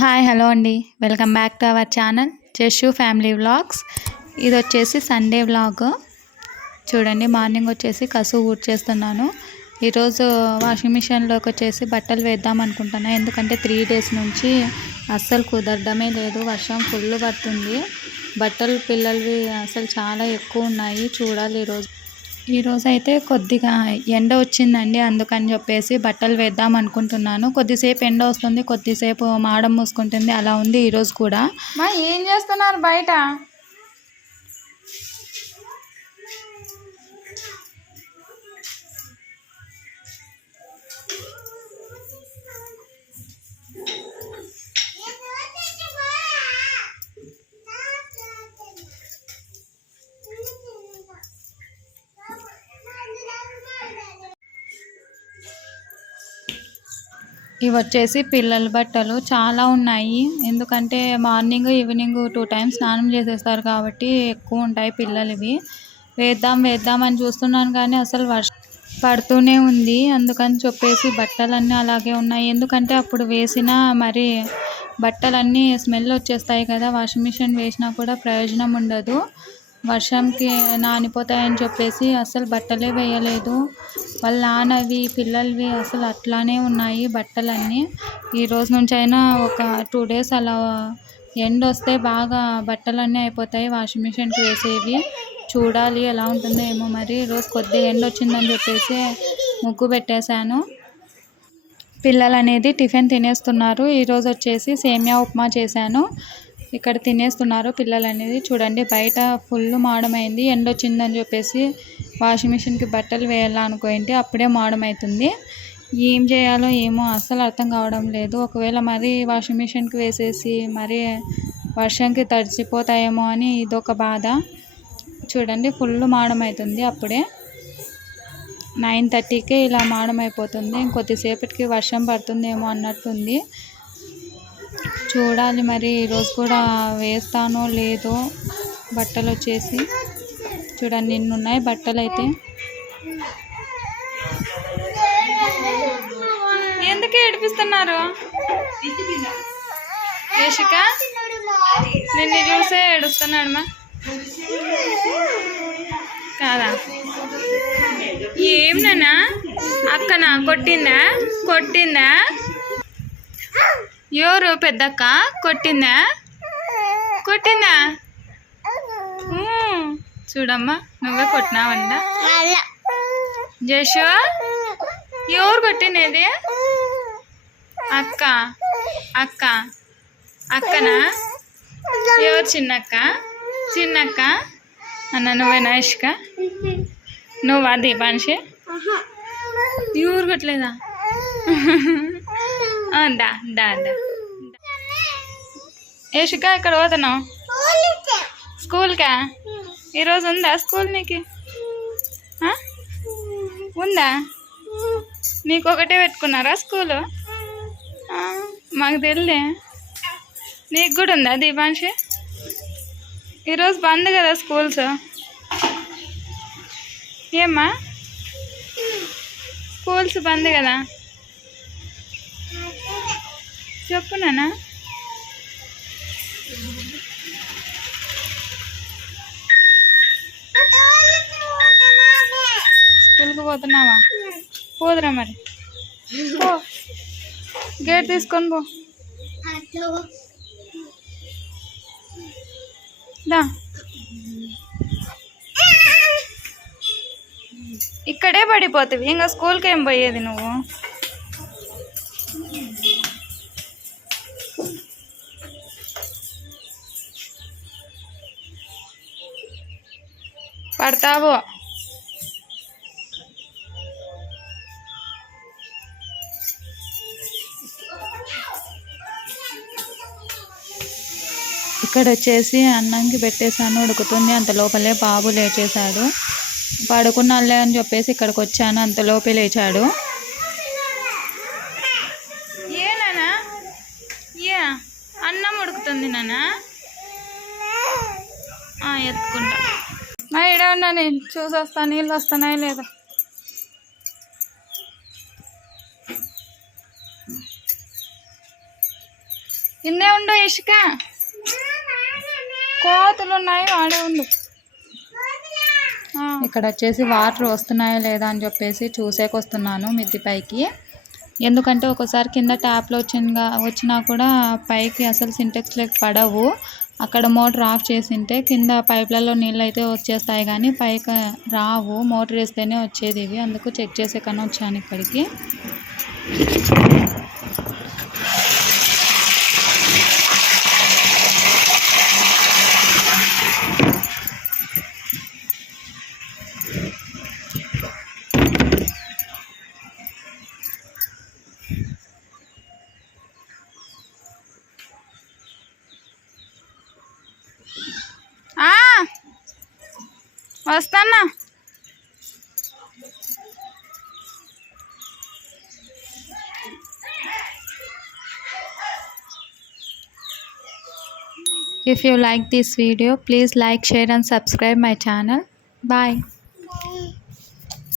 Hi hello అండి, welcome back to our channel జస్సు family vlogs. ఇది వచ్చేసి సండే వ్లాగ్. చూడండి, మార్నింగ్ వచ్చేసి కసువు ఊడ్చేస్తున్నాను. ఈరోజు వాషింగ్ మిషన్లోకి వచ్చేసి బట్టలు వేద్దాం అనుకుంటున్నాను. ఎందుకంటే 3 days నుంచి అస్సలు కుదరడమే లేదు. వర్షం ఫుల్ పడుతుంది. బట్టలు పిల్లలవి అసలు చాలా ఎక్కువ ఉన్నాయి. చూడాలి ఈరోజు అయితే కొద్దిగా ఎండ వచ్చిందండి. అందుకని చెప్పేసి బట్టలు వేద్దాం అనుకుంటున్నాను. కొద్దిసేపు ఎండ వస్తుంది, కొద్దిసేపు మాడం మూసుకుంటుంది. అలా ఉంది ఈరోజు కూడా. ఏం చేస్తున్నారు బయట? ఇవి వచ్చేసి పిల్లల బట్టలు చాలా ఉన్నాయి. ఎందుకంటే మార్నింగ్ ఈవినింగ్ 2 times స్నానం చేసేస్తారు కాబట్టి ఎక్కువ ఉంటాయి పిల్లలవి. వేద్దాం అని చూస్తున్నాను కానీ అసలు వర్షం పడుతూనే ఉంది. అందుకని చెప్పేసి బట్టలన్నీ అలాగే ఉన్నాయి. ఎందుకంటే అప్పుడు వేసినా మరి బట్టలన్నీ స్మెల్ వచ్చేస్తాయి కదా. వాషింగ్ మిషన్ వేసినా కూడా ప్రయోజనం ఉండదు. వర్షంకి నానిపోతాయని చెప్పేసి అసలు బట్టలే వేయలేదు. వాళ్ళ నాన్నవి పిల్లలవి అసలు అట్లానే ఉన్నాయి బట్టలన్నీ. ఈ రోజు నుంచి అయినా ఒక 2 days అలా ఎండ వస్తే బాగా బట్టలన్నీ అయిపోతాయి వాషింగ్ మిషన్కి వేసేవి. చూడాలి ఎలా ఉంటుందో ఏమో. మరి ఈరోజు కొద్దిగా ఎండ వచ్చిందని చెప్పేసి ముగ్గు పెట్టేశాను. పిల్లలు అనేది టిఫిన్ తినేస్తున్నారు. ఈరోజు వచ్చేసి సేమియా ఉప్మా చేశాను. ఇక్కడ తినేస్తున్నారు పిల్లలు అనేది. చూడండి, బయట ఫుల్ మాడమైంది. ఎండ వచ్చిందని చెప్పేసి వాషింగ్ మిషన్కి బట్టలు వేయాలనుకోండి, అప్పుడే మాడమవుతుంది. ఏం చేయాలో ఏమో అస్సలు అర్థం కావడం లేదు. ఒకవేళ మరి వాషింగ్ మిషన్కి వేసేసి మరి వర్షంకి తడిసిపోతాయేమో అని ఇదొక బాధ. చూడండి, ఫుల్ మాడమవుతుంది. అప్పుడే 9:30కే ఇలా మాడమైపోతుంది. ఇంకొద్దిసేపటికి వర్షం పడుతుందేమో అన్నట్టుంది. చూడాలి మరి ఈరోజు కూడా వేస్తానో లేదో బట్టలు వచ్చేసి. చూడండి, నిన్నున్నాయి బట్టలు అయితే. ఎందుకు ఏడిపిస్తున్నారు? యశిక నిన్ను చూసే ఏడుస్తున్నాడు మా కాదా? ఏం నాన్నా? అక్కనా కొట్టిందా? ఎవరు పెద్దక్క కొట్టిందా? చూడమ్మా, నువ్వే కొట్టినావంట. జషు, ఎవరు కొట్టినది? అక్కనా? ఎవరు? చిన్నక్క అన్న నువ్వేనా? ఇష్క నువ్వా? దీపాంశి ఎవరు కొట్టలేదా? దా దా దా. యశిక, ఇక్కడ పోతున్నావు? స్కూల్కా? ఈరోజు ఉందా స్కూల్ నీకు? ఉందా? నీకు ఒకటే పెట్టుకున్నారా స్కూలు? మాకు తెలియదే. నీకు కూడా ఉందా దీపాంశి? ఈరోజు బంద్ కదా స్కూల్స్. ఏమ్మా, స్కూల్స్ బంద్ కదా? చెప్పు నాన్న. స్కూల్కి పోతున్నావా? పోదురా మరి. పో, గేట్ తీసుకొని పో. దా, ఇక్కడే పడిపోతుంది. ఇంకా స్కూల్కి ఏం పోయేది నువ్వు? పడతావు. ఇక్కడ వచ్చేసి అన్నంకి పెట్టేశాను, ఉడుకుతుంది. అంత లోపలే బాబు లేచేశాడు. పడుకున్నాళ్ళే అని చెప్పేసి ఇక్కడికి వచ్చాను. అంత లోపే లేచాడు. ఏనా? అన్నం ఉడుకుతుంది నాన్న. ఎత్తుకుంటా. ఇడా ఉన్నా, నేను చూసొస్తా నీళ్ళు వస్తున్నాయి లేదా. ఇన్నే ఉండు ఇసుక, కోతులు ఉన్నాయి, వాడే ఉండు. ఇక్కడ వచ్చేసి వాటర్ వస్తున్నాయా లేదా అని చెప్పేసి చూసేకొస్తున్నాను మిద్ది పైకి. ఎందుకంటే ఒకసారి కింద ట్యాప్లో వచ్చినా కూడా పైకి అసలు సింటెక్స్లోకి పడవు. అక్కడ మోటార్ ఆఫ్ చేసింటే కింద పైప్లలో నీళ్ళు అయితే వచ్చేస్తాయి కానీ పైకి రావు. మోటార్ వేస్తేనే వచ్చేది ఇవి. అందుకు చెక్ చేసే కన్నా వచ్చాను ఇక్కడికి. వస్తానా. If you like this video, please like, share and subscribe my channel. Bye.